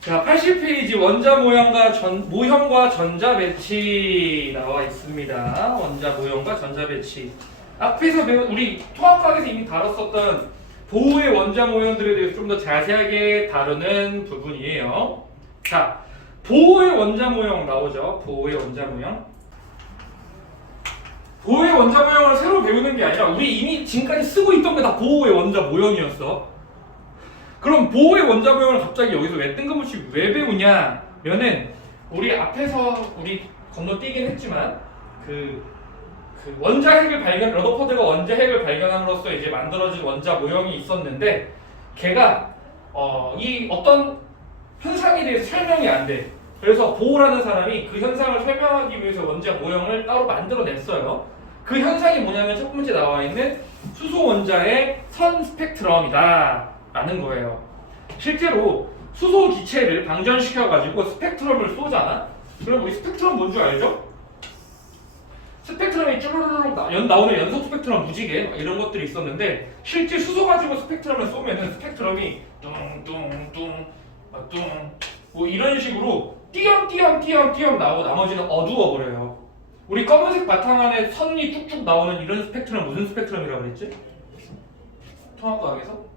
자, 80페이지 원자 모형과 전자 배치 나와 있습니다. 원자 모형과 전자 배치. 앞에서 우리 통합과학에서 이미 다뤘었던 보호의 원자 모형들에 대해서 좀 더 자세하게 다루는 부분이에요. 자, 보호의 원자 모형 나오죠. 보호의 원자 모형. 보호의 원자 모형을 새로 배우는 게 아니라 우리 이미 지금까지 쓰고 있던 게 다 보호의 원자 모형이었어. 그럼 보호의 원자 모형을 갑자기 여기서 왜 뜬금없이 왜 배우냐면은 우리 앞에서 우리 건너뛰긴 했지만 그 원자 핵을 러더퍼드가 원자 핵을 발견함으로써 이제 만들어진 원자 모형이 있었는데 걔가 이 어떤 현상에 대해서 설명이 안 돼. 그래서 보호라는 사람이 그 현상을 설명하기 위해서 원자 모형을 따로 만들어냈어요. 그 현상이 뭐냐면 첫 번째 나와 있는 수소 원자의 선 스펙트럼이다 라는 거예요. 실제로 수소 기체를 방전시켜가지고 스펙트럼을 쏘잖아. 그럼 우리 스펙트럼 뭔 줄 알죠? 스펙트럼이 쭈루루룩 나오는 연속 스펙트럼 무지개 이런 것들이 있었는데 실제 수소 가지고 스펙트럼을 쏘면은 스펙트럼이 뚱뚱뚱 뭐 이런 식으로 띄엄띄엄 나오고 나머지는 어두워 버려요. 우리 검은색 바탕 안에 선이 쭉쭉 나오는 이런 스펙트럼 무슨 스펙트럼이라고 그랬지? 통합과학에서?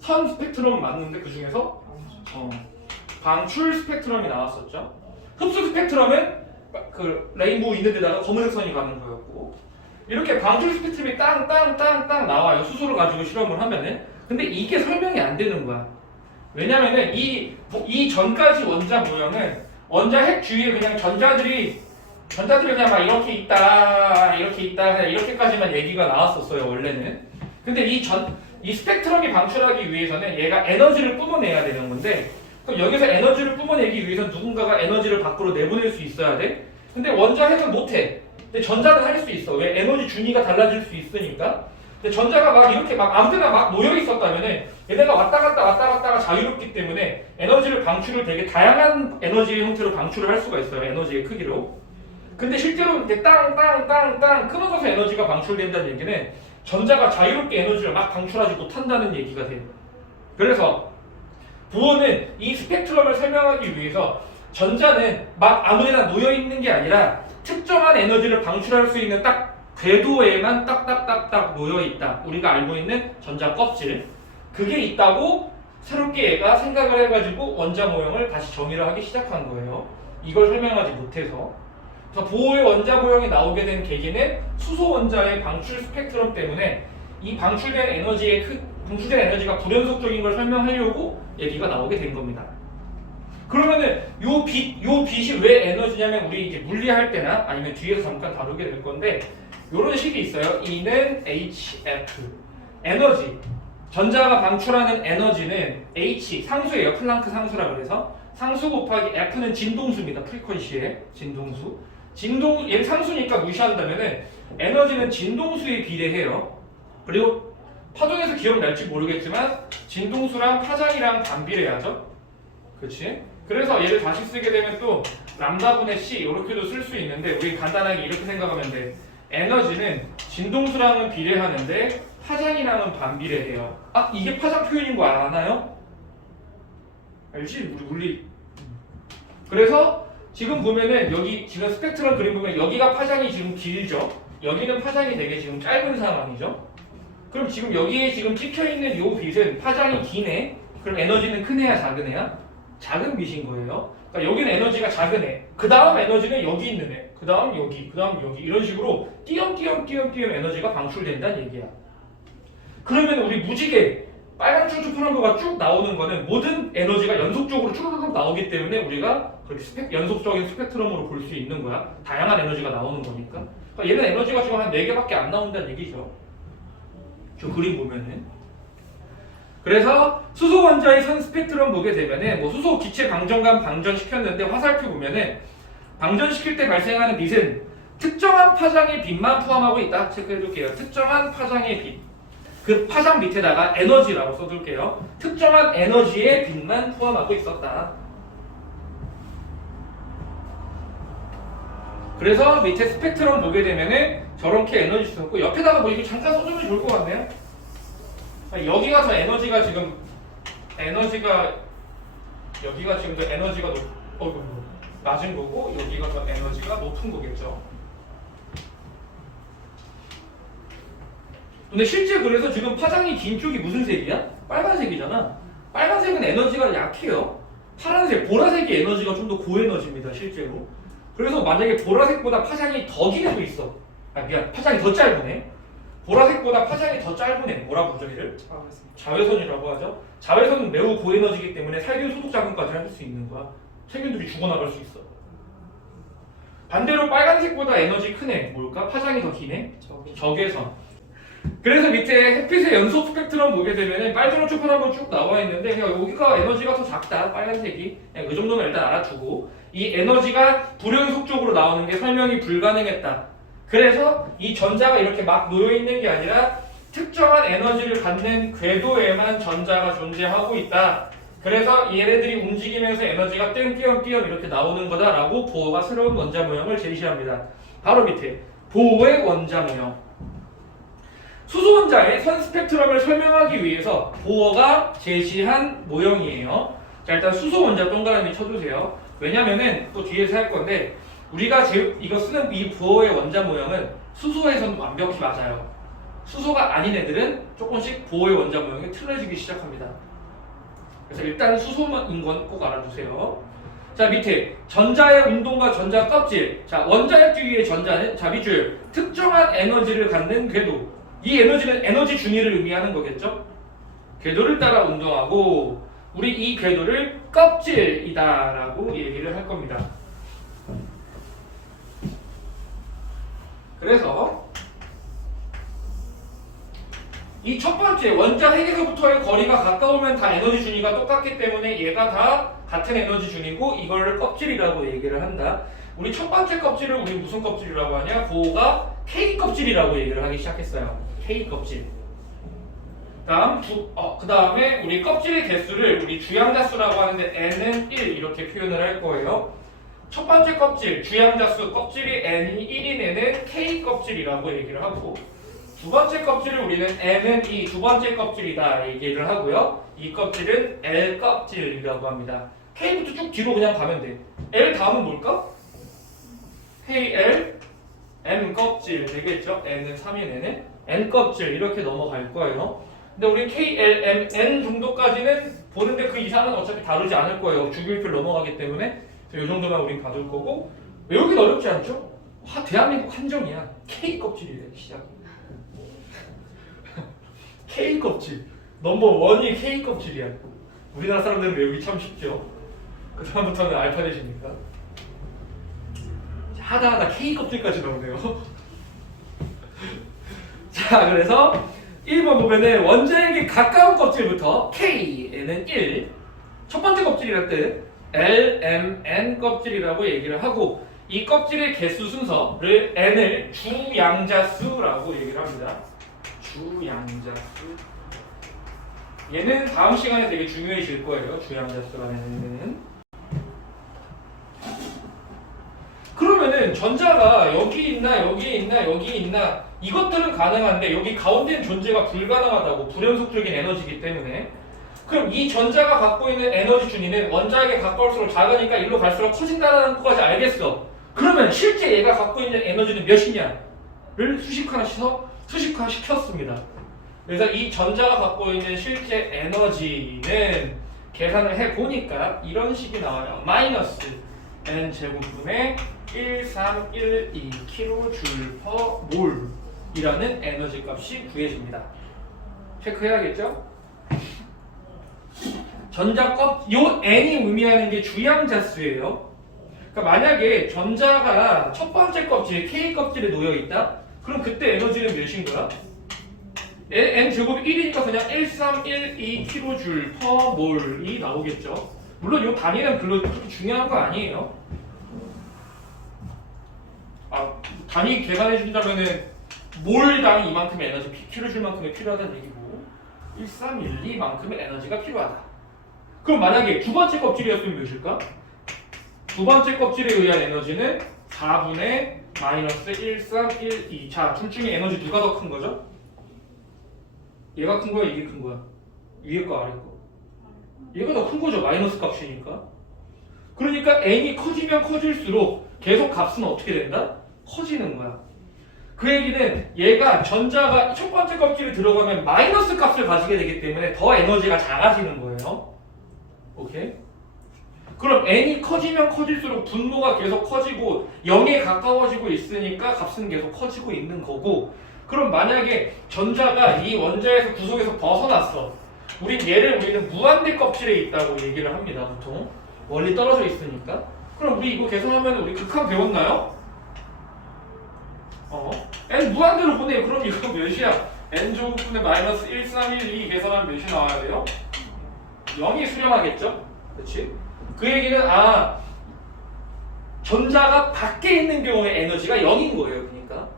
선 스펙트럼 맞는데 그 중에서 방출 스펙트럼이 나왔었죠. 흡수 스펙트럼은 그 레인보우 있는 데다가 검은색 선이 가는 거였고 이렇게 방출 스펙트럼이 땅 나와요. 수소를 가지고 실험을 하면은. 근데 이게 설명이 안 되는 거야. 왜냐면은 이 전까지 원자 모형은 원자 핵 주위에 그냥 전자들이 그냥 막 이렇게 있다 그냥 이렇게까지만 얘기가 나왔었어요 원래는. 근데 이 스펙트럼이 방출하기 위해서는 얘가 에너지를 뿜어내야 되는 건데 그럼 여기서 에너지를 뿜어내기 위해서 누군가가 에너지를 밖으로 내보낼 수 있어야 돼. 근데 원자 핵은 못해. 근데 전자는 할 수 있어. 왜? 에너지 준위가 달라질 수 있으니까. 근데 전자가 막 이렇게 막 아무 데나 막 모여 있었다면은 얘네가 왔다 갔다가 자유롭기 때문에 에너지를 방출을 되게 다양한 에너지의 형태로 방출을 할 수가 있어요. 에너지의 크기로. 근데 실제로 이렇게 땅 끊어져서 에너지가 방출된다는 얘기는 전자가 자유롭게 에너지를 막 방출하지 못한다는 얘기가 돼요. 그래서 보호는 이 스펙트럼을 설명하기 위해서 전자는 막 아무데나 놓여 있는 게 아니라 특정한 에너지를 방출할 수 있는 딱 궤도에만 딱딱딱딱 놓여 있다. 우리가 알고 있는 전자 껍질. 그게 있다고 새롭게 얘가 생각을 해가지고 원자 모형을 다시 정의를 하기 시작한 거예요. 이걸 설명하지 못해서. 그래서 보호의 원자 모형이 나오게 된 계기는 수소 원자의 방출 스펙트럼 때문에 이 방출된 에너지가 불연속적인 걸 설명하려고 얘기가 나오게 된 겁니다. 그러면은 요 빛이 왜 에너지냐면 우리 이제 물리할 때나 아니면 뒤에서 잠깐 다루게 될 건데 요런 식이 있어요. E는 HF 에너지 전자가 방출하는 에너지는 H 상수예요. 플랑크 상수라 그래서 상수 곱하기 F는 진동수입니다. 프리퀀시의 진동수. 얘는 상수니까 무시한다면은 에너지는 진동수에 비례해요. 그리고 파동에서 기억날지 모르겠지만 진동수랑 파장이랑 반비례하죠. 그렇지? 그래서 얘를 다시 쓰게 되면 또 람다분의 C 이렇게도 쓸 수 있는데 우리 간단하게 이렇게 생각하면 돼. 에너지는 진동수랑은 비례하는데 파장이랑은 반비례해요. 아 이게 파장 표현인 거 아나요? 알지? 우리 물리. 그래서 지금 보면은 여기 지금 스펙트럼 그림 보면 여기가 파장이 지금 길죠. 여기는 파장이 되게 지금 짧은 상황이죠. 그럼 지금 여기에 지금 찍혀있는 요 빛은 파장이 기네. 그럼 에너지는 큰 애야 작은 애야? 작은 빛인 거예요. 그러니까 여기는 에너지가 작은 애. 그 다음 에너지는 여기 있는 애. 그 다음 여기. 그 다음 여기. 이런 식으로 띄엄띄엄 에너지가 방출된다는 얘기야. 그러면 우리 무지개 빨간 줄줄 푸른 거가 쭉 나오는 거는 모든 에너지가 연속적으로 쭈르륵 나오기 때문에 우리가 그렇게 연속적인 스펙트럼으로 볼 수 있는 거야. 다양한 에너지가 나오는 거니까. 그러니까 얘는 에너지가 지금 한 4개밖에 안 나온다는 얘기죠. 저 그림 보면은. 그래서 수소 원자의 선 스펙트럼 보게 되면은 뭐 수소 기체 방전관 방전시켰는데 화살표 보면은 방전시킬 때 발생하는 빛은 특정한 파장의 빛만 포함하고 있다. 체크해둘게요. 특정한 파장의 빛. 그 파장 밑에다가 에너지라고 써둘게요. 특정한 에너지의 빛만 포함하고 있었다. 그래서 밑에 스펙트럼 보게 되면은 저렇게 에너지 썼고 옆에다가 뭐 이거 잠깐 써주면 좋을 것 같네요. 여기가 더 에너지가 여기가 지금 더 에너지가 낮은 거고 여기가 더 에너지가 높은 거겠죠. 근데 실제 그래서 지금 파장이 긴 쪽이 무슨 색이야? 빨간색이잖아. 빨간색은 에너지가 약해요. 파란색, 보라색이 에너지가 좀 더 고에너지입니다, 실제로. 그래서 만약에 보라색보다 파장이 더 긴 애도 있어. 아, 미안. 파장이 더 짧으네. 보라색보다 파장이 더 짧은 애. 뭐라 부르죠, 얘를? 자외선이라고 하죠. 자외선은 매우 고에너지이기 때문에 살균 소독 작용까지 할 수 있는 거야. 세균들이 죽어나갈 수 있어. 반대로 빨간색보다 에너지 큰 애. 뭘까? 파장이 더 긴 애? 적외선. 그래서 밑에 햇빛의 연속 스펙트럼 보게 되면은 빨주노초판 한번 쭉 나와 있는데 그냥 여기가 에너지가 더 작다. 빨간색이. 그냥 그 정도는 일단 알아두고 이 에너지가 불연속 쪽으로 나오는 게 설명이 불가능했다. 그래서 이 전자가 이렇게 막 놓여 있는 게 아니라 특정한 에너지를 갖는 궤도에만 전자가 존재하고 있다. 그래서 얘네들이 움직이면서 에너지가 띄엄띄엄 이렇게 나오는 거다라고 보어가 새로운 원자 모형을 제시합니다. 바로 밑에 보어의 원자 모형. 수소원자의 선 스펙트럼을 설명하기 위해서 보어가 제시한 모형이에요. 자, 일단 수소원자 동그라미 쳐주세요. 왜냐면은 또 뒤에서 할 건데 우리가 이거 쓰는 이 보어의 원자 모형은 수소에서는 완벽히 맞아요. 수소가 아닌 애들은 조금씩 보어의 원자 모형이 틀려지기 시작합니다. 그래서 일단 수소인 건 꼭 알아두세요. 자, 밑에 전자의 운동과 전자 껍질. 자, 원자핵 주위의 전자는 자, 밑줄 특정한 에너지를 갖는 궤도. 이 에너지는 에너지 준위를 의미하는 거겠죠? 궤도를 따라 운동하고 우리 이 궤도를 껍질이다라고 얘기를 할 겁니다. 그래서 이 첫 번째 원자핵에서부터의 거리가 가까우면 다 에너지 준위가 똑같기 때문에 얘가 다 같은 에너지 준위고 이걸 껍질이라고 얘기를 한다. 우리 첫 번째 껍질을 우리 무슨 껍질이라고 하냐? 보호가 K 껍질이라고 얘기를 하기 시작했어요. K 껍질. 그 다음에 우리 껍질의 개수를 우리 주양자수라고 하는데 N은 1 이렇게 표현을 할 거예요. 첫 번째 껍질, 주양자수 껍질이 N이 1인 애는 K 껍질이라고 얘기를 하고 두 번째 껍질을 우리는 N은 2, 두 번째 껍질이다 얘기를 하고요. 이 껍질은 L 껍질이라고 합니다. K부터 쭉 뒤로 그냥 가면 돼. L 다음은 뭘까? KL M 껍질 되겠죠? N은 3인 애는 N 껍질 이렇게 넘어갈 거예요. 근데 우리 KLM N 정도까지는 보는데 그 이상은 어차피 다루지 않을 거예요. 주기율표 넘어가기 때문에 이 정도만 우린 받을 거고 외우긴 어렵지 않죠? 대한민국 한정이야. K 껍질이래 시작. K 껍질 넘버 원이 K 껍질이야. 우리나라 사람들은 외우기 참 쉽죠. 그 다음부터는 알파 대시니까 하다하다 K 껍질까지 나오네요. 자, 그래서 1번 보면은 원자에게 가까운 껍질부터 K는 1 첫 번째 껍질이랄 때 L, M, N 껍질이라고 얘기를 하고 이 껍질의 개수 순서를 N을 주양자수라고 얘기를 합니다. 주양자수. 얘는 다음 시간에 되게 중요해질 거예요. 주양자수라는 애는. 그러면은 전자가 여기 있나 여기 있나 여기 있나 이것들은 가능한데 여기 가운데는 존재가 불가능하다고. 불연속적인 에너지이기 때문에. 그럼 이 전자가 갖고 있는 에너지 준위는 원자에게 가까울수록 작으니까 일로 갈수록 커진다는 것까지 알겠어. 그러면 실제 얘가 갖고 있는 에너지는 몇이냐를 수식화시켰습니다. 그래서 이 전자가 갖고 있는 실제 에너지는 계산을 해보니까 이런 식이 나와요. 마이너스 n 제곱분의 1312 kJ/몰 이라는 에너지 값이 구해집니다. 체크해야겠죠? 요 n이 의미하는 게 주양자수예요. 그러니까 만약에 전자가 첫 번째 껍질 K 껍질에 놓여 있다. 그럼 그때 에너지는 몇인 거야? n 제곱이 1이니까 그냥 1312 kJ/몰이 나오겠죠. 물론 이 단위는 별로 그렇게 중요한 거 아니에요. 단위 계산해 준다면은 몰당 이만큼의 에너지 kJ만큼이 필요하다는 얘기고 1312만큼의 에너지가 필요하다. 그럼 만약에 두 번째 껍질이었으면 몇일까? 두 번째 껍질에 의한 에너지는 4분의 마이너스 1312. 자, 둘 중에 에너지 누가 더 큰 거죠? 얘가 큰 거야, 이게 큰 거야? 위에 거, 아래 거? 얘가 더 큰 거죠. 마이너스 값이니까. 그러니까 n이 커지면 커질수록 계속 값은 어떻게 된다? 커지는 거야. 그 얘기는 얘가 전자가 첫 번째 껍질에 들어가면 마이너스 값을 가지게 되기 때문에 더 에너지가 작아지는 거예요. 오케이? 그럼 n이 커지면 커질수록 분모가 계속 커지고 0에 가까워지고 있으니까 값은 계속 커지고 있는 거고, 그럼 만약에 전자가 이 원자에서 구속에서 벗어났어. 우리는 무한대 껍질에 있다고 얘기를 합니다. 보통 원리 떨어져 있으니까. 그럼 우리 이거 계산하면 우리 극한 배웠나요? n 무한대로 보내요. 그럼 이거 몇이야? n 제곱분의 마이너스 1312 계산하면 몇이 나와야 돼요? 0이 수렴하겠죠? 그렇지? 그 얘기는 전자가 밖에 있는 경우에 에너지가 0인 거예요. 그러니까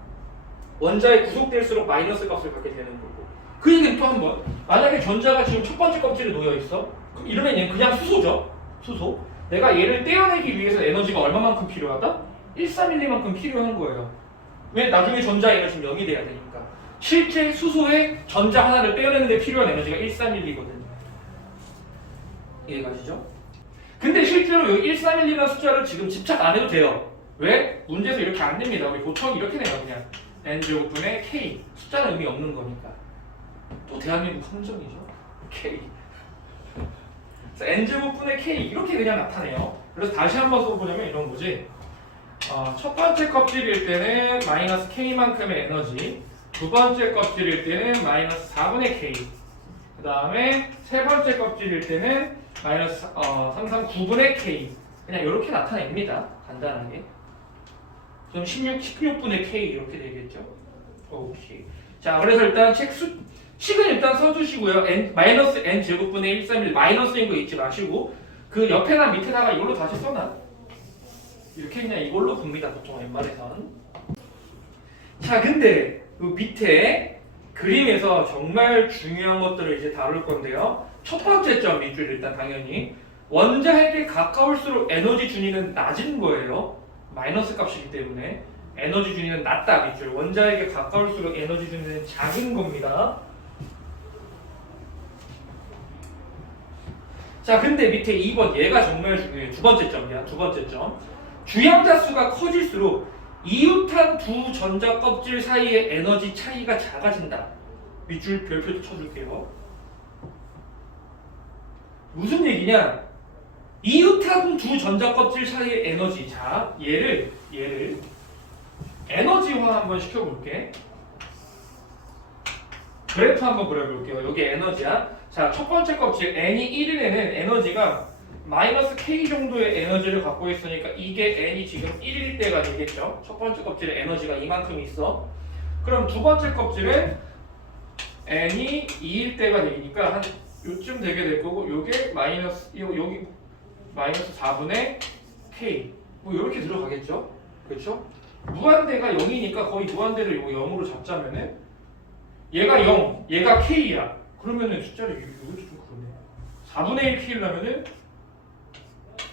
원자에 구속될수록 마이너스 값을 갖게 되는 거고. 그 얘기는 또 한번, 만약에 전자가 지금 첫 번째 껍질에 놓여 있어. 이러면 얘는 그냥 수소죠. 수소. 내가 얘를 떼어내기 위해서 에너지가 얼마만큼 필요하다? 1312만큼 필요한 거예요. 왜? 나중에 전자 에너지는 0이 돼야 되니까. 실제 수소의 전자 하나를 떼어내는 데 필요한 에너지가 1312거든요. 이해가시죠? 근데 실제로 여기 1312라는 숫자를 지금 집착 안 해도 돼요. 왜? 문제에서 이렇게 안 됩니다. 우리 보통 이렇게 내요. 그냥 n제곱분의 k. 숫자는 의미 없는 거니까. 또 대한민국 함정이죠. k. 그래서 n제곱분의 k 이렇게 그냥 나타내요. 그래서 다시 한번 써보려면 이런 거지. 첫 번째 껍질일 때는 마이너스 k만큼의 에너지, 두 번째 껍질일 때는 마이너스 4분의 k, 그 다음에 세 번째 껍질일 때는 마이너스 339분의 k. 그냥 이렇게 나타냅니다. 간단하게. 그럼 16분의 k 이렇게 되겠죠. 오케이. 자, 그래서 일단 식은 일단 써주시고요. 마이너스 n 제곱분의 131 마이너스인 거 잊지 마시고, 그 옆에나 밑에다가 이걸로 다시 써놔. 이렇게 그냥 이걸로 봅니다. 보통 웬만해선. 자, 근데 그 밑에 그림에서 정말 중요한 것들을 이제 다룰 건데요. 첫 번째 점 밑줄 일단 당연히 원자에게 가까울수록 에너지 준위는 낮은 거예요. 마이너스 값이기 때문에 에너지 준위는 낮다 밑줄. 원자에게 가까울수록 에너지 준위는 작은 겁니다. 자, 근데 밑에 2번 얘가 정말 중요해요. 두 번째 점이야. 두 번째 점. 주양자 수가 커질수록 이웃한 두 전자 껍질 사이의 에너지 차이가 작아진다. 밑줄 별표 쳐줄게요. 무슨 얘기냐? 이웃한 두 전자 껍질 사이의 에너지. 자, 얘를 에너지화 한번 시켜볼게. 그래프 한번 그려볼게요. 여기 에너지야. 자, 첫 번째 껍질 n이 1인 애는 에너지가 마이너스 k 정도의 에너지를 갖고 있으니까 이게 n이 지금 1일 때가 되겠죠. 첫 번째 껍질에 에너지가 이만큼 있어. 그럼 두 번째 껍질에 n이 2일 때가 되니까 한 요쯤 되게 될 거고, 요게 여기 마이너스 4분의 k 뭐 이렇게 들어가겠죠. 그렇죠? 무한대가 0이니까 거의 무한대를 요거 0으로 잡자면은 얘가 0, 얘가 k야. 그러면은 숫자를 이것도 좀 그러네. 4분의 1 k려면은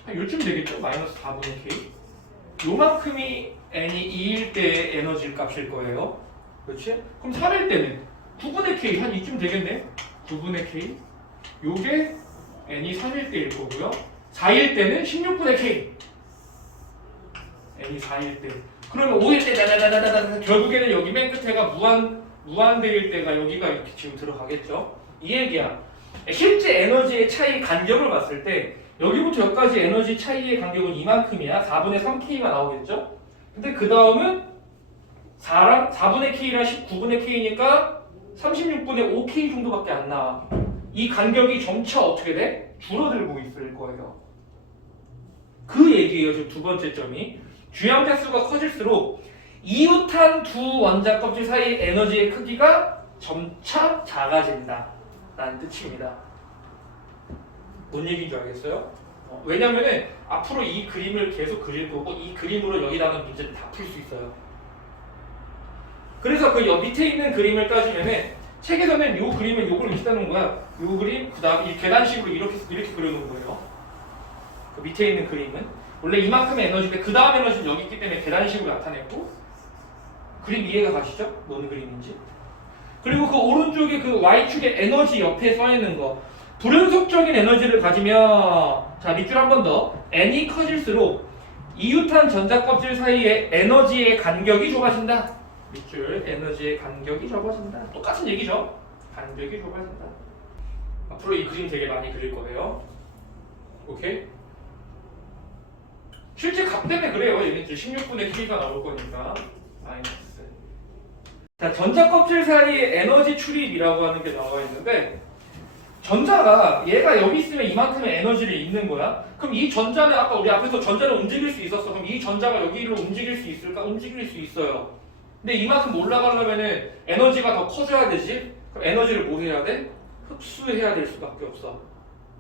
한 요쯤 되겠죠? 마이너스 4분의 k. 요만큼이 n이 2일 때의 에너지 값일 거예요. 그렇지? 그럼 3일 때는 9분의 k 한 이쯤 되겠네? 9분의 k. 요게 n이 3일 때일 거고요. 4일 때는 16분의 k. n이 4일 때. 그러면 5일 때 다다다다다 결국에는 여기 맨 끝에가 무한대일 때가 여기가 이렇게 지금 들어가겠죠? 이 얘기야. 실제 에너지의 차이 간격을 봤을 때 여기부터 여기까지 에너지 차이의 간격은 이만큼이야. 4분의 3k가 나오겠죠? 근데 그 다음은 4분의 k랑 19분의 k니까 36분의 5k 정도밖에 안 나와. 이 간격이 점차 어떻게 돼? 줄어들고 있을 거예요. 그 얘기예요. 지금 두 번째 점이. 주양자 수가 커질수록 이웃한 두 원자 껍질 사이의 에너지의 크기가 점차 작아진다 라는 뜻입니다. 뭔 얘기인 줄 알겠어요? 왜냐면은 앞으로 이 그림을 계속 그릴 거고 이 그림으로 여기다는 문제를 다 풀 수 있어요. 그래서 그 밑에 있는 그림을 따지면은 책에서는 요 그림을 요걸 이렇게 따는 거야. 요 그림 그다음 이 계단식으로 이렇게 그려놓은 거예요. 그 밑에 있는 그림은 원래 이만큼의 에너지인데 그 다음 에너지는 여기 있기 때문에 계단식으로 나타냈고. 그림 이해가 가시죠? 뭔 그림인지. 그리고 그 오른쪽에 그 Y축의 에너지 옆에 써 있는 거 불연속적인 에너지를 가지면 자 밑줄 한 번 더 n이 커질수록 이유탄 전자 껍질 사이의 에너지의 간격이 좁아진다. 밑줄 에너지의 간격이 좁아진다. 똑같은 얘기죠. 간격이 좁아진다. 앞으로 이 그림 되게 많이 그릴 거예요. 오케이? 실제 값 때문에 그래요. 얘는 16분의 K가 나올 거니까 마이너스. 자, 전자 껍질 사이의 에너지 출입이라고 하는 게 나와 있는데 전자가 얘가 여기 있으면 이만큼의 에너지를 잃는 거야. 그럼 이 전자는 아까 우리 앞에서 전자를 움직일 수 있었어. 그럼 이 전자가 여기로 움직일 수 있을까? 움직일 수 있어요. 근데 이만큼 올라가려면은 에너지가 더 커져야 되지. 그럼 에너지를 뭐 해야 돼? 흡수해야 될 수밖에 없어.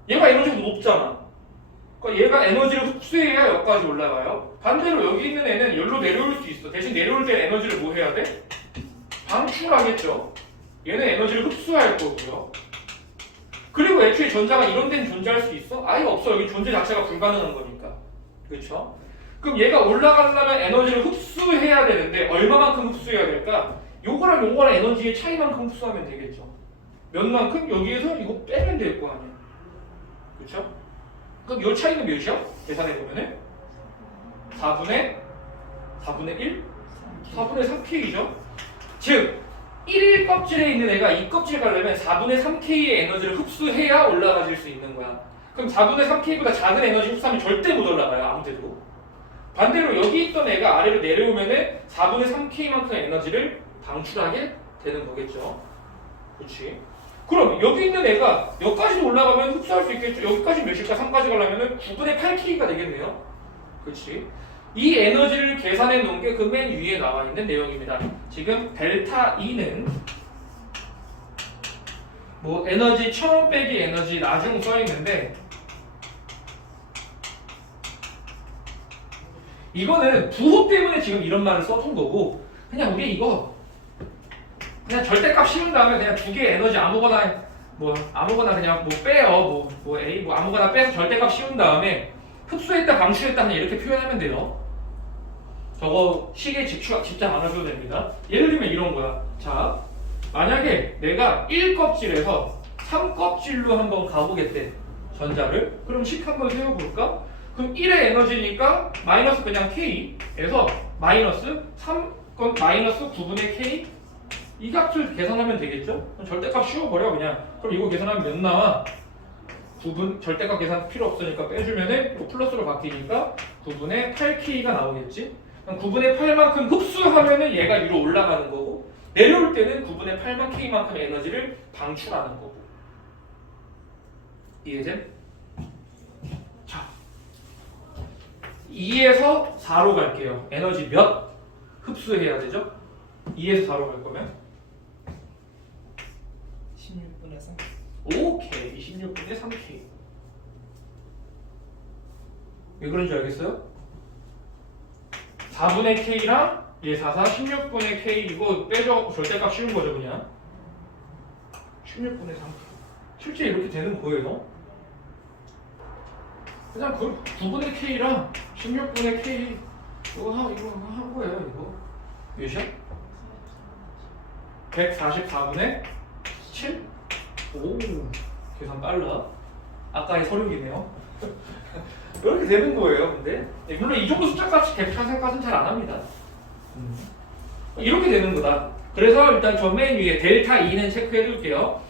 얘가 에너지가 높잖아. 그러니까 얘가 에너지를 흡수해야 여기까지 올라가요. 반대로 여기 있는 애는 여기로 내려올 수 있어. 대신 내려올 때 에너지를 뭐 해야 돼? 방출하겠죠. 얘는 에너지를 흡수할 거고요. 그리고 애초에 전자가 이런 데는 존재할 수 있어? 아예 없어. 여기 존재 자체가 불가능한 거니까. 그렇죠? 그럼 얘가 올라가려면 에너지를 흡수해야 되는데 얼마만큼 흡수해야 될까? 요거랑 요거랑 에너지의 차이만큼 흡수하면 되겠죠. 몇만큼? 여기에서 이거 빼면 될 거 아니야. 그렇죠? 그럼 요 차이는 몇이야? 계산해 보면은 4분의 1? 4분의 3K죠? 즉 1일 껍질에 있는 애가 이 껍질 가려면 4분의 3K의 에너지를 흡수해야 올라가질 수 있는 거야. 그럼 4분의 3K보다 작은 에너지 흡수하면 절대 못 올라가요. 아무데도. 반대로 여기 있던 애가 아래로 내려오면은 4분의 3K만큼의 에너지를 방출하게 되는 거겠죠. 그렇지? 그럼 여기 있는 애가 여기까지 올라가면 흡수할 수 있겠죠. 여기까지 몇일까? 3까지 가려면은 9분의 8K가 되겠네요. 그렇지? 이 에너지를 계산해 놓은 게 그 맨 위에 나와 있는 내용입니다. 지금 델타 E는 뭐 에너지 처음 빼기 에너지 나중 써 있는데 이거는 부호 때문에 지금 이런 말을 써둔 거고 그냥 우리 이거 그냥 절대값 씌운 다음에 그냥 두 개의 에너지 아무거나 그냥 뭐 빼요 뭐 A 뭐 아무거나 빼서 절대값 씌운 다음에 흡수했다 방출했다 그냥 이렇게 표현하면 돼요. 저거 시계 집착 안 하셔도 됩니다. 예를 들면 이런 거야. 자, 만약에 내가 1껍질에서 3껍질로 한번 가보겠대. 전자를. 그럼 식 한번 세워볼까? 그럼 1의 에너지니까 마이너스 그냥 K에서 마이너스 3, 마이너스 9분의 K 이 값을 계산하면 되겠죠? 그럼 절대값 씌워버려 그냥. 그럼 이거 계산하면 몇 나와? 9분 절대값 계산 필요 없으니까 빼주면은 또 플러스로 바뀌니까 9분의 8K가 나오겠지? 9분의 8만큼 흡수하면은 얘가 위로 올라가는 거고 내려올 때는 9분의 8만 K만큼 에너지를 방출하는 거고. 이해돼? 자, 2에서 4로 갈게요. 에너지 몇 흡수해야 되죠? 2에서 4로 갈 거면 16분의 3. 오케이. 26분의 3K. 왜 그런지 알겠어요? 4분의 K랑 얘 4, 16분의 K 이거 빼줘 절대값 씌운 거죠 그냥 16분의 3K 실제 이렇게 되는 거예요. 그냥 그 9분의 K랑 16분의 K 이거 한 거예요. 이거 몇이야? 144분의 7? 오 계산 빨라. 아까의 서류기네요. 이렇게 되는 거예요. 근데 물론 이 정도 숫자까지 계산까지는 잘 안 합니다. 이렇게 되는 거다. 그래서 일단 저 맨 위에 델타 E는 체크해 둘게요.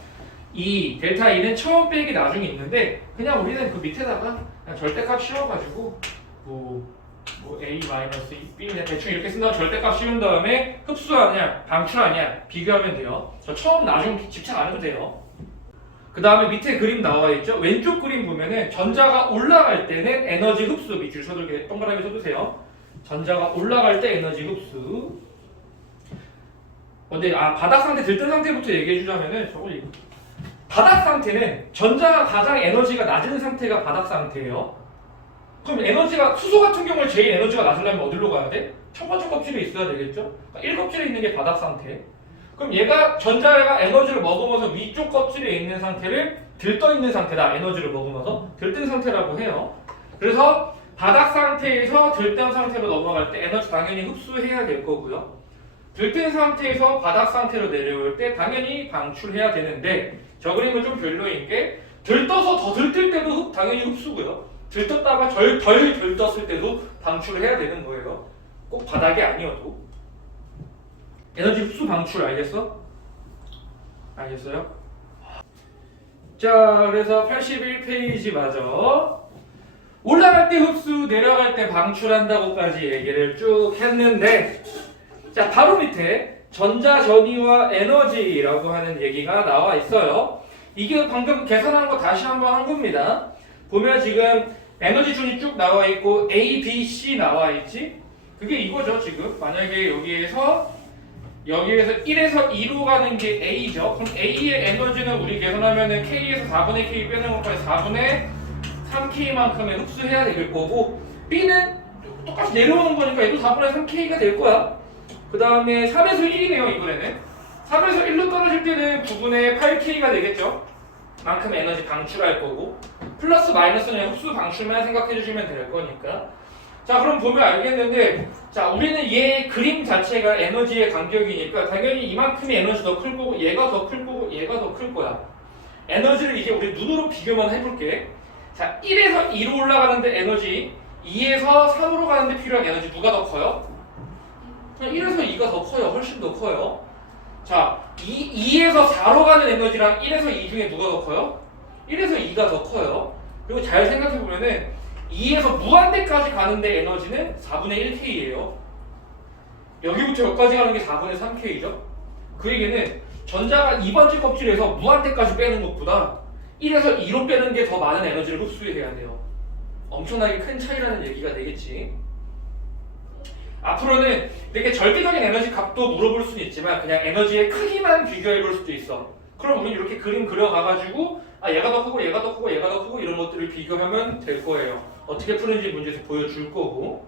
이 델타 E는 처음 빼기 나중에 있는데 그냥 우리는 그 밑에다가 그냥 절대값 씌워가지고 뭐 A 마이너스 B 그냥 대충 이렇게 쓴 다음에 절대값 씌운 다음에 흡수하냐 방출하냐 비교하면 돼요. 저 처음 나중 집착 안 해도 돼요. 그 다음에 밑에 그림 나와 있죠. 왼쪽 그림 보면은 전자가 올라갈 때는 에너지 흡수 밑줄 서둘게 동그라미 써주세요. 전자가 올라갈 때 에너지 흡수. 근데 바닥 상태 들뜬 상태부터 얘기해 주자면은 저거 이거. 바닥 상태는 전자가 가장 에너지가 낮은 상태가 바닥 상태예요. 그럼 에너지가 수소 같은 경우에 제일 에너지가 낮으려면 어디로 가야 돼? 첫 번째 껍질에 있어야 되겠죠? 그러니까 1껍질에 있는 게 바닥 상태. 그럼 얘가 전자가 에너지를 먹으면서 위쪽 껍질에 있는 상태를 들떠 있는 상태다. 에너지를 먹으면서 들뜬 상태라고 해요. 그래서 바닥 상태에서 들뜬 상태로 넘어갈 때 에너지 당연히 흡수해야 될 거고요. 들뜬 상태에서 바닥 상태로 내려올 때 당연히 방출해야 되는데 저 그림은 좀 별로인 게 들떠서 더 들뜰 때도 당연히 흡수고요. 들떴다가 덜 들떴을 때도 방출을 해야 되는 거예요. 꼭 바닥이 아니어도. 에너지 흡수 방출 알겠어? 알겠어요? 자, 그래서 81페이지 맞아. 올라갈 때 흡수, 내려갈 때 방출한다고까지 얘기를 쭉 했는데, 자, 바로 밑에 전자 전이와 에너지라고 하는 얘기가 나와 있어요. 이게 방금 계산한 거 다시 한번 한 겁니다. 보면 지금 에너지 준이 쭉 나와 있고 A, B, C 나와 있지? 그게 이거죠, 지금. 만약에 여기에서 1에서 2로 가는 게 A죠. 그럼 A의 에너지는 우리 계산하면은 K에서 4분의 K 빼는 것까지 4분의 3K만큼의 흡수해야 될 거고, B는 똑같이 내려오는 거니까 얘도 4분의 3K가 될 거야. 그 다음에 3에서 1이네요, 이번에는. 3에서 1로 떨어질 때는 9분의 8K가 되겠죠. 만큼 에너지 방출할 거고, 플러스 마이너스는 흡수 방출만 생각해 주시면 될 거니까. 자, 그럼 보면 알겠는데, 자, 우리는 얘 그림 자체가 에너지의 간격이니까 당연히 이만큼의 에너지 더 클 거고, 얘가 더 클 거고, 얘가 더 클 거야. 에너지를 이제 우리 눈으로 비교만 해볼게. 자, 1에서 2로 올라가는데 에너지, 2에서 3으로 가는데 필요한 에너지 누가 더 커요? 1에서 2가 더 커요. 훨씬 더 커요. 자, 2에서 4로 가는 에너지랑 1에서 2 중에 누가 더 커요? 1에서 2가 더 커요. 그리고 잘 생각해보면은 2에서 무한대까지 가는데 에너지는 4분의 1K예요. 여기부터 여기까지 가는 게 4분의 3K죠. 그 얘기는 전자가 2번째 껍질에서 무한대까지 빼는 것보다 1에서 2로 빼는 게 더 많은 에너지를 흡수해야 돼요. 엄청나게 큰 차이라는 얘기가 되겠지. 앞으로는 이렇게 절대적인 에너지 값도 물어볼 수는 있지만 그냥 에너지의 크기만 비교해 볼 수도 있어. 그럼 우리는 이렇게 그림 그려가가지고 얘가 더 크고 얘가 더 크고 얘가 더 크고 이런 것들을 비교하면 될 거예요. 어떻게 푸는지 문제에서 보여줄 거고.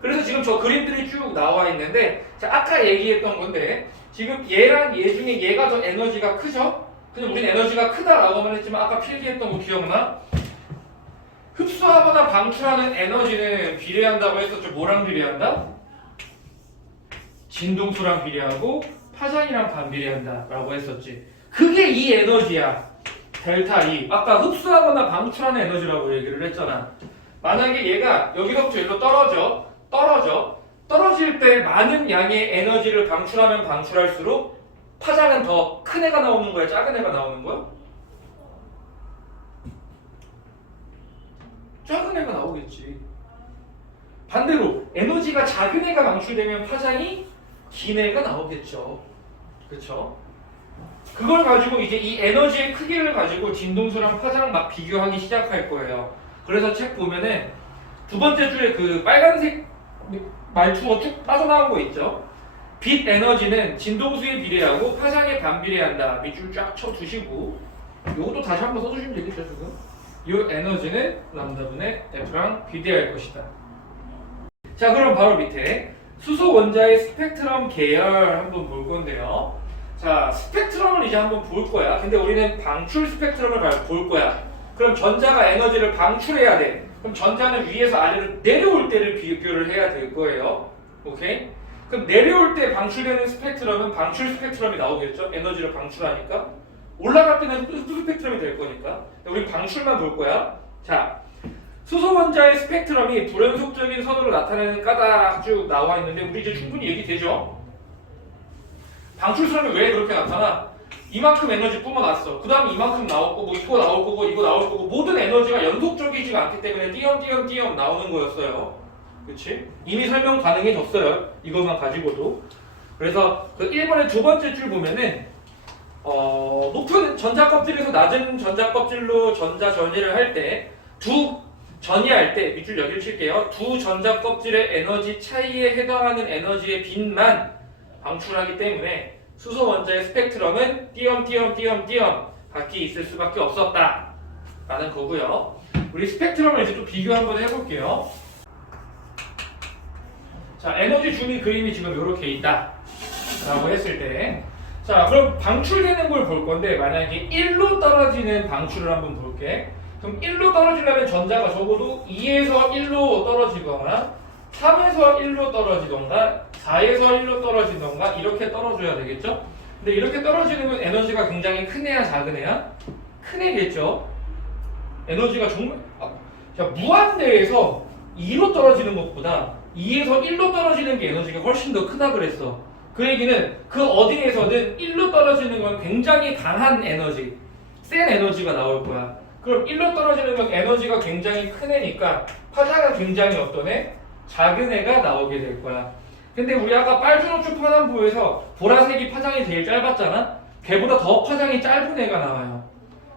그래서 지금 저 그림들이 쭉 나와 있는데, 자, 아까 얘기했던 건데 지금 얘랑 얘 중에 얘가 더 에너지가 크죠? 근데 우리는 에너지가 크다라고만 했지만 아까 필기했던 거 기억나? 흡수하거나 방출하는 에너지는 비례한다고 했었죠. 뭐랑 비례한다? 진동수랑 비례하고 파장이랑 반비례한다 라고 했었지. 그게 이 에너지야. 델타 E. 아까 흡수하거나 방출하는 에너지라고 얘기를 했잖아. 만약에 얘가 여기서부터 여기로 떨어질 때 많은 양의 에너지를 방출하면 방출할수록 파장은 더 큰 애가 나오는 거야, 작은 애가 나오는 거야? 작은 애가 나오겠지. 반대로 에너지가 작은 애가 방출되면 파장이 긴 애가 나오겠죠. 그쵸? 그걸 가지고 이제 이 에너지의 크기를 가지고 진동수랑 파장 막 비교하기 시작할 거예요. 그래서 책 보면은 두 번째 줄에 그 빨간색 말투가 쭉 빠져나온 거 있죠? 빛 에너지는 진동수에 비례하고 파장에 반비례한다. 밑줄 쫙 쳐두시고, 요것도 다시 한번 써주시면 되겠죠, 지금? 이 에너지는 람다분의 F랑 비례할 것이다. 자, 그럼 바로 밑에 수소 원자의 스펙트럼 계열 한번 볼 건데요. 자, 스펙트럼을 이제 한번 볼 거야. 근데 우리는 방출 스펙트럼을 볼 거야. 그럼 전자가 에너지를 방출해야 돼. 그럼 전자는 위에서 아래로 내려올 때를 비교를 해야 될 거예요. 오케이? 그럼 내려올 때 방출되는 스펙트럼은 방출 스펙트럼이 나오겠죠? 에너지를 방출하니까. 올라갈 때는 흡수 스펙트럼이 될 거니까. 우리 방출만 볼 거야. 자, 수소 원자의 스펙트럼이 불연속적인 선으로 나타내는 까닭 쭉 나와 있는데 우리 이제 충분히 얘기되죠? 방출선이 왜 그렇게 나타나? 이만큼 에너지 뿜어놨어. 그 다음에 이만큼 나올 거고, 이거 나올 거고, 이거 나올 거고, 모든 에너지가 연속적이지가 않기 때문에 띄엄띄엄 나오는 거였어요. 그치? 이미 설명 가능해졌어요. 이것만 가지고도. 그래서 그 1번의 두 번째 줄 보면은 높은 전자 껍질에서 낮은 전자 껍질로 전자 전이를 할 때 전이할 때 밑줄 여기를 칠게요. 두 전자 껍질의 에너지 차이에 해당하는 에너지의 빛만 방출하기 때문에 수소 원자의 스펙트럼은 띄엄띄엄 각기 있을 수밖에 없었다 라는 거고요. 우리 스펙트럼을 이제 또 비교 한번 해볼게요. 자, 에너지 준위 그림이 지금 이렇게 있다 라고 했을 때, 자, 그럼 방출되는 걸 볼 건데 만약에 1로 떨어지는 방출을 한번 볼게. 그럼 1로 떨어지려면 전자가 적어도 2에서 1로 떨어지거나 3에서 1로 떨어지던가 4에서 1로 떨어지던가 이렇게 떨어져야 되겠죠? 근데 이렇게 떨어지는 건 에너지가 굉장히 큰 애야 작은 애야? 큰 애겠죠? 에너지가 정말 자, 무한대에서 2로 떨어지는 것보다 2에서 1로 떨어지는 게 에너지가 훨씬 더 크다 그랬어. 그 얘기는 그 어디에서든 1로 떨어지는 건 굉장히 강한 에너지, 센 에너지가 나올 거야. 그럼 1로 떨어지는 건 에너지가 굉장히 큰 애니까 파장은 굉장히 어떤 애? 작은 애가 나오게 될 거야. 근데 우리 아까 빨주노초 파단부에서 보라색이 파장이 제일 짧았잖아? 걔보다 더 파장이 짧은 애가 나와요.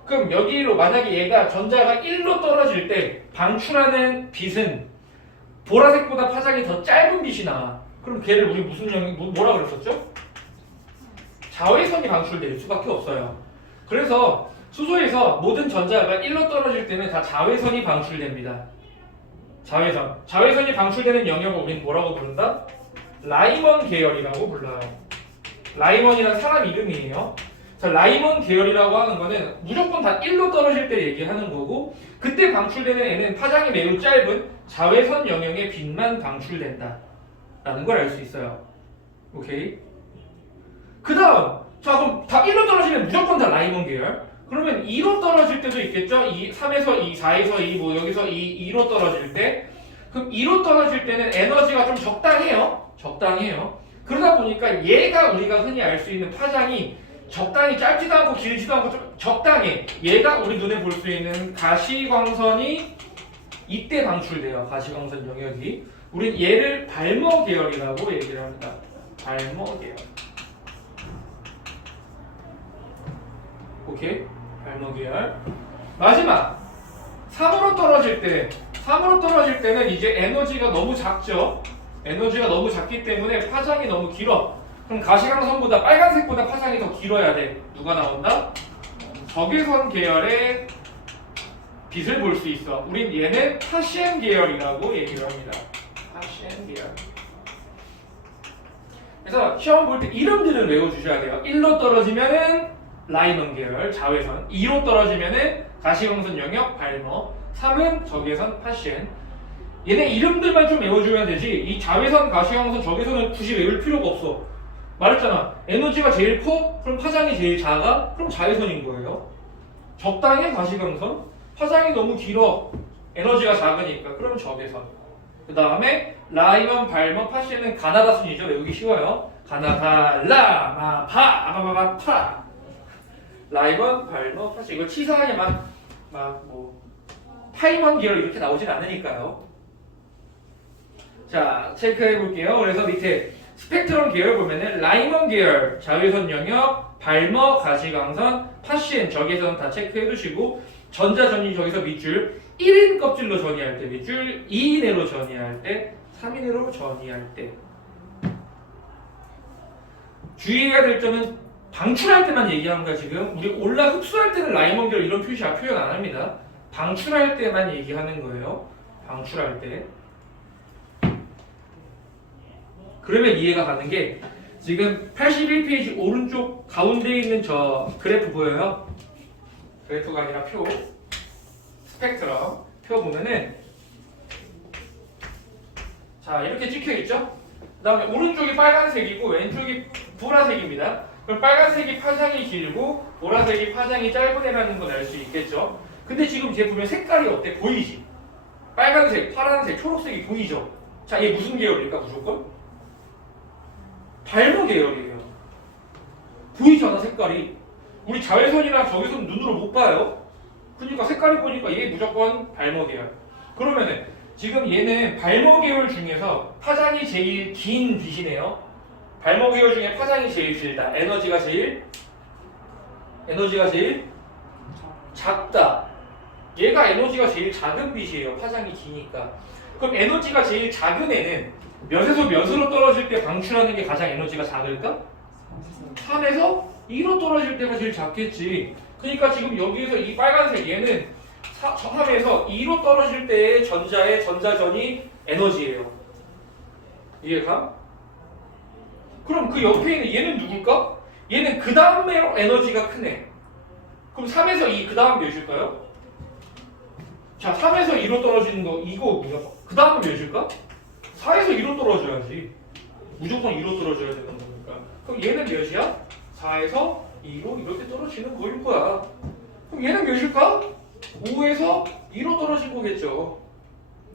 그럼 여기로 만약에 얘가 전자가 1로 떨어질 때 방출하는 빛은 보라색보다 파장이 더 짧은 빛이 나와. 그럼 걔를 우리 무슨 뭐라 그랬었죠? 자외선이 방출될 수밖에 없어요. 그래서 수소에서 모든 전자가 1로 떨어질 때는 다 자외선이 방출됩니다. 자외선이 방출되는 영역을 우린 뭐라고 부른다? 라이먼 계열이라고 불러요. 라이먼이란 사람 이름이에요. 자, 라이먼 계열이라고 하는 거는 무조건 다 1로 떨어질 때 얘기하는 거고, 그때 방출되는 애는 파장이 매우 짧은 자외선 영역의 빛만 방출된다 라는 걸 알 수 있어요. 오케이? 그 다음, 자 그럼 다 1로 떨어지면 무조건 다 라이먼 계열. 그러면 2로 떨어질 때도 있겠죠? 3에서 2, 4에서 2, 뭐 여기서 2로 떨어질 때. 그럼 2로 떨어질 때는 에너지가 좀 적당해요. 그러다 보니까 얘가 우리가 흔히 알 수 있는 파장이 적당히 짧지도 않고 길지도 않고 좀 적당해. 얘가 우리 눈에 볼 수 있는 가시광선이 이때 방출돼요. 가시광선 영역이. 우린 얘를 발머 계열이라고 얘기를 합니다. 발머 계열. 오케이? 발머 계열. 마지막 3으로 떨어질 때는 이제 에너지가 너무 작죠. 에너지가 너무 작기 때문에 파장이 너무 길어. 그럼 가시광선보다 빨간색보다 파장이 더 길어야 돼. 누가 나온다? 적외선 계열의 빛을 볼 수 있어. 우린 얘는 파시엔 계열이라고 얘기를 합니다. 파시엔 계열. 그래서 시험 볼 때 이름들을 외워주셔야 돼요. 1로 떨어지면은 라이먼 계열, 자외선. 2로 떨어지면은 가시광선 영역, 발머. 3은 적외선, 파시엔. 얘네 이름들만 좀 외워주면 되지. 이 자외선, 가시광선, 적외선은 굳이 외울 필요가 없어. 말했잖아. 에너지가 제일 커? 그럼 파장이 제일 작아? 그럼 자외선인 거예요. 적당해 가시광선. 파장이 너무 길어. 에너지가 작으니까. 그럼 적외선. 그 다음에 라이먼, 발머, 파시엔은 가나다 순이죠. 외우기 쉬워요. 가나다, 라, 마, 파, 아바바바, 파. 라이먼, 발머, 파시엔. 이거 치사하게 파이먼 계열 이렇게 나오진 않으니까요. 자, 체크해 볼게요. 그래서 밑에 스펙트럼 계열 보면은 라이먼 계열, 자외선 영역, 발머, 가시광선, 파시엔, 적외선 다 체크해 두시고, 전자전이 저기서 밑줄 1인 껍질로 전이할 때 밑줄, 2인으로 전이할 때, 3인으로 전이할 때. 주의해야 될 점은 방출할 때만 얘기하는 거야 지금. 우리 올라 흡수할 때는 라이먼 계열 이런 표현 안 합니다. 방출할 때만 얘기하는 거예요. 방출할 때. 그러면 이해가 가는 게 지금 81페이지 오른쪽 가운데 있는 저 그래프 보여요? 그래프가 아니라 표. 스펙트럼 표 보면은 자 이렇게 찍혀 있죠? 그 다음에 오른쪽이 빨간색이고 왼쪽이 보라색입니다. 그럼 빨간색이 파장이 길고 보라색이 파장이 짧은 애라는 걸 알 수 있겠죠? 근데 지금 이제 보면 색깔이 어때? 보이지? 빨간색, 파란색, 초록색이 보이죠? 자, 얘 무슨 계열일까 무조건? 발머 계열이에요. 보이잖아 색깔이. 우리 자외선이나 적외선 눈으로 못 봐요. 그러니까 색깔이 보니까 얘 무조건 발머 계열. 그러면은 지금 얘는 발머 계열 중에서 파장이 제일 긴 빛이네요. 발머 계열 중에 파장이 제일 길다. 에너지가 제일 작다. 얘가 에너지가 제일 작은 빛이에요. 파장이 기니까. 그럼 에너지가 제일 작은 애는 몇에서 몇으로 떨어질 때 방출하는 게 가장 에너지가 작을까? 3에서 2로 떨어질 때가 제일 작겠지. 그러니까 지금 여기에서 이 빨간색 얘는 3에서 2로 떨어질 때의 전자의 전자전이 에너지예요. 이해가? 그럼 그 옆에 있는 얘는 누굴까? 얘는 그 다음에 에너지가 크네. 그럼 3에서 2 그 다음 몇일까요? 자, 3에서 2로 떨어지는 거 이거 뭐야? 그 다음은 몇일까? 4에서 2로 떨어져야지. 무조건 2로 떨어져야 되는 거니까. 그럼 얘는 몇이야? 4에서 2로 이렇게 떨어지는 거일 거야. 그럼 얘는 몇일까? 5에서 2로 떨어진 거겠죠.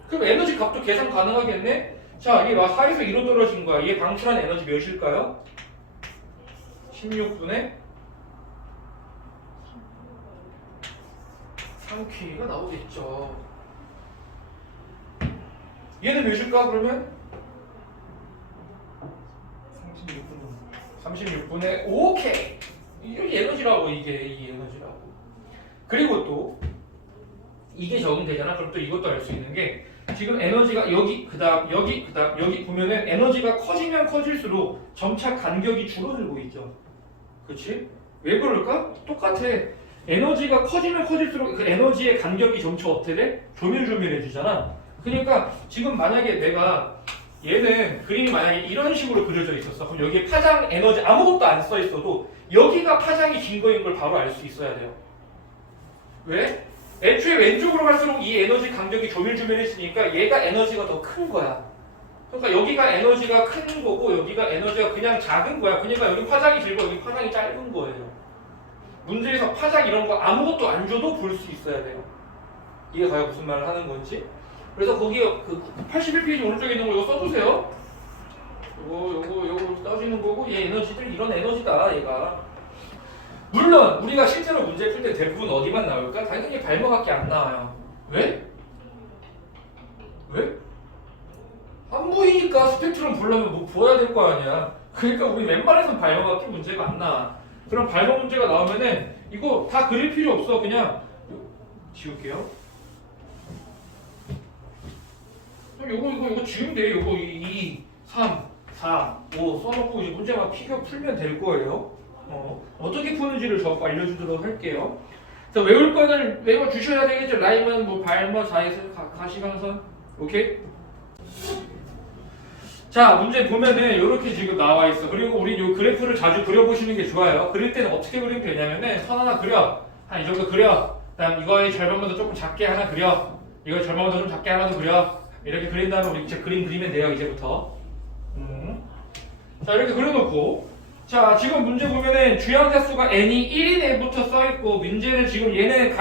그럼 에너지 값도 계산 가능하겠네? 자, 얘 4에서 2로 떨어진 거야. 얘 방출한 에너지 몇일까요? 16분의 3K가 나오겠죠. 얘는 몇일까 그러면? 36분의 5K. 이게 에너지라고, 이게 이 에너지라고. 그리고 또 이게 적응되잖아. 그럼 또 이것도 알 수 있는 게 지금 에너지가 여기 그다음 여기 그다음 여기 보면은 에너지가 커지면 커질수록 점차 간격이 줄어들고 있죠. 그렇지? 왜 그럴까? 똑같아. 에너지가 커지면 커질수록 그 에너지의 간격이 점차 어떻게 돼? 조밀조밀해지잖아. 그러니까 지금 만약에 내가 얘는 그림이 만약에 이런 식으로 그려져 있었어. 그럼 여기에 파장 에너지 아무것도 안 써 있어도 여기가 파장이 긴 거인 걸 바로 알 수 있어야 돼요. 왜? 애초에 왼쪽으로 갈수록 이 에너지 간격이 조밀조밀해지니까 얘가 에너지가 더 큰 거야. 그러니까 여기가 에너지가 큰 거고 여기가 에너지가 그냥 작은 거야. 그러니까 여기 파장이 길고 여기 파장이 짧은 거예요. 문제에서 파장 이런 거 아무것도 안 줘도 볼 수 있어야 돼요. 이게 과연 무슨 말을 하는 건지. 그래서 거기 그 81페이지 오른쪽에 있는 거 이거 써주세요. 요거 떠지는 거고 얘 에너지들 이런 에너지다 얘가. 물론 우리가 실제로 문제 풀 때 대부분 어디만 나올까? 당연히 발모밖에 안 나와요. 왜? 왜? 안 보이니까 스펙트럼 보려면 뭐 보여야 될 거 아니야. 그러니까 우리 웬만해선 발모밖에 문제가 안 나와. 그럼 발모 문제가 나오면은 이거 다 그릴 필요 없어. 그냥 지울게요. 요거 지우면 돼. 요거 2, 3, 4, 5 써놓고 이제 문제만 풀면 될 거예요. 어떻게 푸는지를 저 알려주도록 할게요. 자, 외울 거는 외워 주셔야 되겠죠. 라임은 뭐 발모, 자에서 가시광선. 오케이? 자, 문제 보면은 이렇게 지금 나와 있어. 그리고 우리 요 그래프를 자주 그려보시는 게 좋아요. 그릴 때는 어떻게 그리면 되냐면은 선 하나 그려. 한 이 정도 그려. 그다음 이거의 절반보다 조금 작게 하나 그려. 이거 절반보다 좀 작게 하나 더 그려. 이렇게 그린 다음에 우리 이제 그림 그리면 돼요. 이제부터. 자, 이렇게 그려놓고. 자, 지금 문제 보면은 주양자 수가 n이 1인 애부터 써있고 문제는 지금 얘는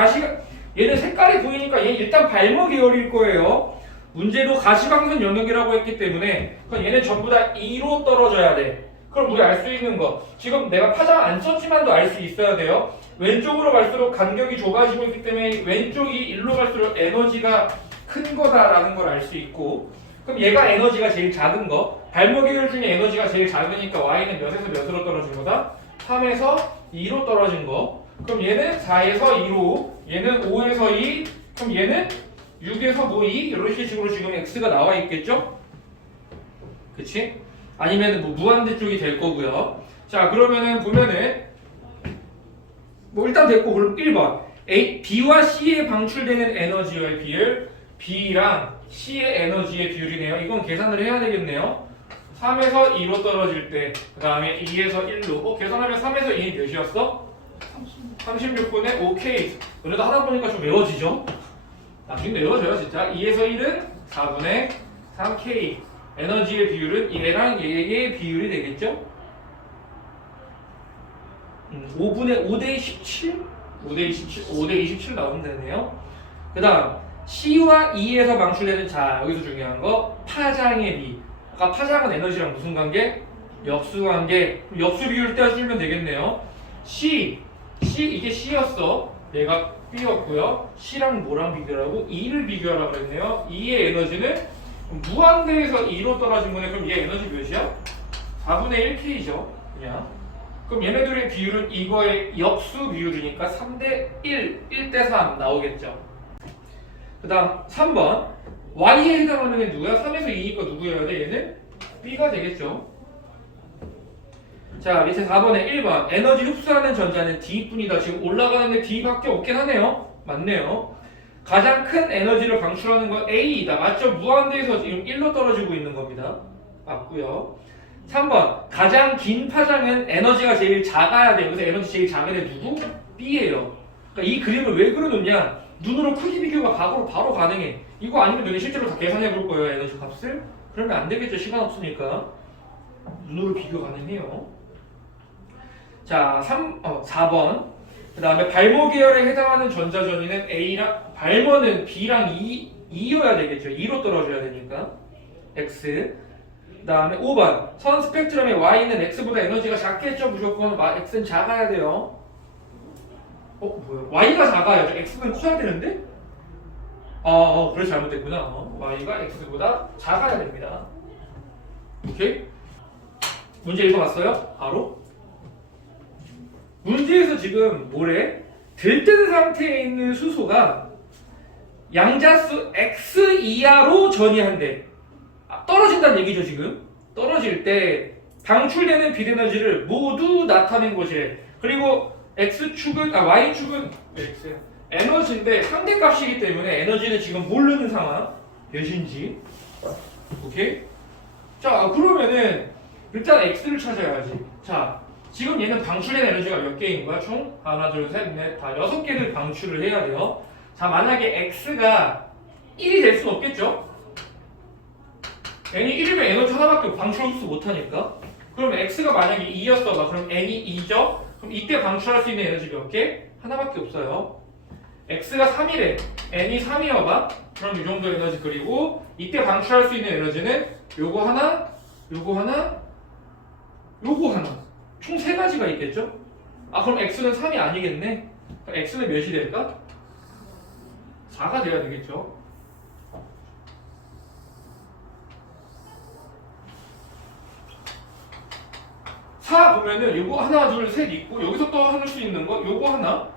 얘는 색깔이 보이니까 얘 일단 발모 계열일 거예요. 문제도 가시광선 영역이라고 했기 때문에 그럼 얘는 전부 다 2로 떨어져야 돼. 그럼 우리 알 수 있는 거 지금 내가 파장 안 썼지만도 알 수 있어야 돼요. 왼쪽으로 갈수록 간격이 좁아지고 있기 때문에 왼쪽이 1로 갈수록 에너지가 큰 거다라는 걸 알 수 있고 그럼 얘가 에너지가 제일 작은 거 발모 계열 중에 에너지가 제일 작으니까 y는 몇에서 몇으로 떨어진 거다? 3에서 2로 떨어진 거 그럼 얘는 4에서 2로 얘는 5에서 2 그럼 얘는 6에서 뭐 2 이런 식으로 지금 x가 나와 있겠죠? 그치? 아니면 뭐 무한대 쪽이 될 거고요. 자 그러면은 보면은 뭐 일단 됐고 그럼 1번 B와 C에 방출되는 에너지의 비율 B랑 C의 에너지의 비율이네요. 이건 계산을 해야 되겠네요. 3에서 2로 떨어질 때 그 다음에 2에서 1로 계산하면 3에서 2는 몇이었어? 36분의 5K 그래도 하다 보니까 좀 외워지죠? 나중에 외워져요 진짜. 2에서 1은 4분의 3K 에너지의 비율은 얘랑 얘의 비율이 되겠죠? 5분의 5대 17? 5대 27? 5대 27 나오면 되네요. 그 다음 C와 E에서 방출되는 자 여기서 중요한 거 파장의 비. 아까 파장은 에너지랑 무슨 관계? 역수 관계. 역수 비율 떼어주면 되겠네요. C 이게 C였어. 얘가 B였고요. C랑 뭐랑 비교하라고? E를 비교하라고 그랬네요. E의 에너지는 무한대에서 2로 떨어진 거네. 그럼 얘 에너지 몇이야? 4분의 1K죠. 그냥. 그럼 얘네들의 비율은 이거의 역수 비율이니까 3대 1, 1대 3 나오겠죠. 그 다음 3번 Y에 해당하는 애 누구야? 3에서 2니까 누구여야 돼? 얘는 B가 되겠죠. 자 밑에 4번에 1번 에너지 흡수하는 전자는 D뿐이다. 지금 올라가는데 D밖에 없긴 하네요. 맞네요. 가장 큰 에너지를 방출하는 건 A이다. 맞죠? 무한대에서 지금 1로 떨어지고 있는 겁니다. 맞고요. 3번 가장 긴 파장은 에너지가 제일 작아야 돼요. 그래서 에너지 제일 작은 애 누구? B예요. 그러니까 이 그림을 왜 그려놓냐? 눈으로 크기 비교가 바로 가능해. 이거 아니면 너네 실제로 다 계산해 볼 거예요. 에너지 값을. 그러면 안 되겠죠. 시간 없으니까. 눈으로 비교 가능해요. 자, 4번 그 다음에 발모 계열에 해당하는 전자전위는 A랑 발모는 B랑 2여야 되겠죠. 2로 떨어져야 되니까 X. 그 다음에 5번 선 스펙트럼의 Y는 X보다 에너지가 작겠죠. 무조건 X는 작아야 돼요. 뭐야? Y가 작아야죠. X는 커야 되는데? 그래 잘못됐구나. Y가 X보다 작아야 됩니다. 오케이? 문제 읽어봤어요? 바로? 문제에서 지금 뭐래? 들뜬 상태에 있는 수소가 양자수 X 이하로 전이한대. 떨어진다는 얘기죠 지금. 떨어질 때 방출되는 빛에너지를 모두 나타낸 것이래. 그리고 Y축은 X야. 에너지인데 상대값이기 때문에 에너지는 지금 모르는 상황. 몇인지. 오케이? 자 그러면은 일단 X를 찾아야지. 자 지금 얘는 방출된 에너지가 몇 개인 거야? 총 하나, 둘, 셋, 넷, 다 6개를 방출을 해야 돼요. 자 만약에 X가 1이 될 수는 없겠죠? n이 1이면 에너지 하나밖에 방출 흡수 못하니까. 그럼 X가 만약에 2였어. 그럼 n이 2죠? 그럼 이때 방출할 수 있는 에너지 몇 개? 하나밖에 없어요. X가 3이래. n이 3이어봐. 그럼 이 정도 에너지. 그리고 이때 방출할 수 있는 에너지는 요거 하나, 요거 하나, 요거 하나. 총 3가지가 있겠죠? 그럼 X는 3이 아니겠네. 그럼 X는 몇이 될까? 4가 돼야 되겠죠? 보면은 요거 하나 둘 셋 있고 여기서 또 할 수 있는 거 요거 하나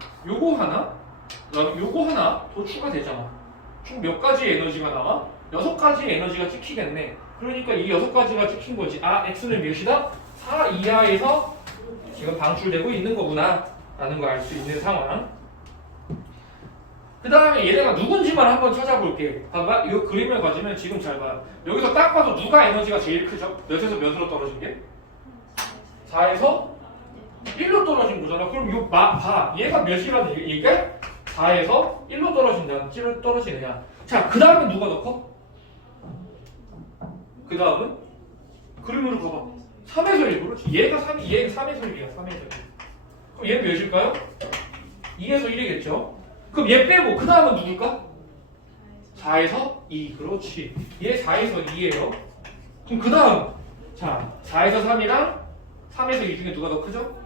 그다음에 요거 하나 더 추가되잖아. 총 몇 가지 에너지가 나와? 6가지 에너지가 찍히겠네. 그러니까 이 6가지가 찍힌 거지. X는 몇이다? 4 이하에서 지금 방출되고 있는 거구나 라는 걸 알 수 있는 상황. 그 다음에 얘네가 누군지만 한번 찾아볼게. 봐봐. 이 그림을 가지면 지금 잘 봐. 여기서 딱 봐도 누가 에너지가 제일 크죠? 몇에서 몇으로 떨어진 게? 4에서 1로 떨어진 거잖아. 그럼 요 봐. 얘가 몇이라는 얘기가 4에서 1로 떨어진다. 1로 떨어지느냐. 자, 그 다음은 누가 더 커? 그 다음은? 그림으로 봐봐. 3에서 1으로. 얘가 3에서 1이야. 3에서 1. 그럼 얘는 몇일까요? 2에서 1이겠죠? 그럼 얘 빼고 그 다음은 누굴까? 4에서 2. 그렇지. 얘 4에서 2예요. 그럼 그 다음. 자, 4에서 3이랑 3에서 2 중에 누가 더 크죠?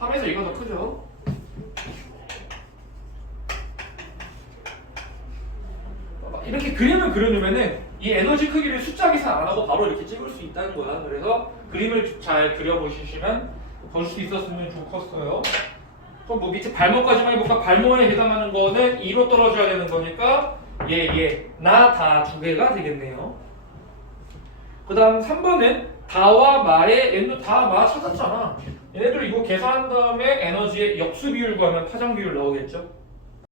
3에서 2가 더 크죠? 이렇게 그림을 그려놓으면은 이 에너지 크기를 숫자 계산 안 하고 바로 이렇게 찍을 수 있다는 거야. 그래서 그림을 잘 그려보시면 볼 수 있었으면 좋겠어요. 그럼 뭐 밑에 발목까지만 해볼까? 발목에 해당하는 거는 2로 떨어져야 되는 거니까 나, 다 두 개가 되겠네요. 그 다음 3번은 다와 마의 얘도 다, 마 찾았잖아. 얘네들 이거 계산한 다음에 에너지의 역수 비율 구하면 파장 비율 나오겠죠?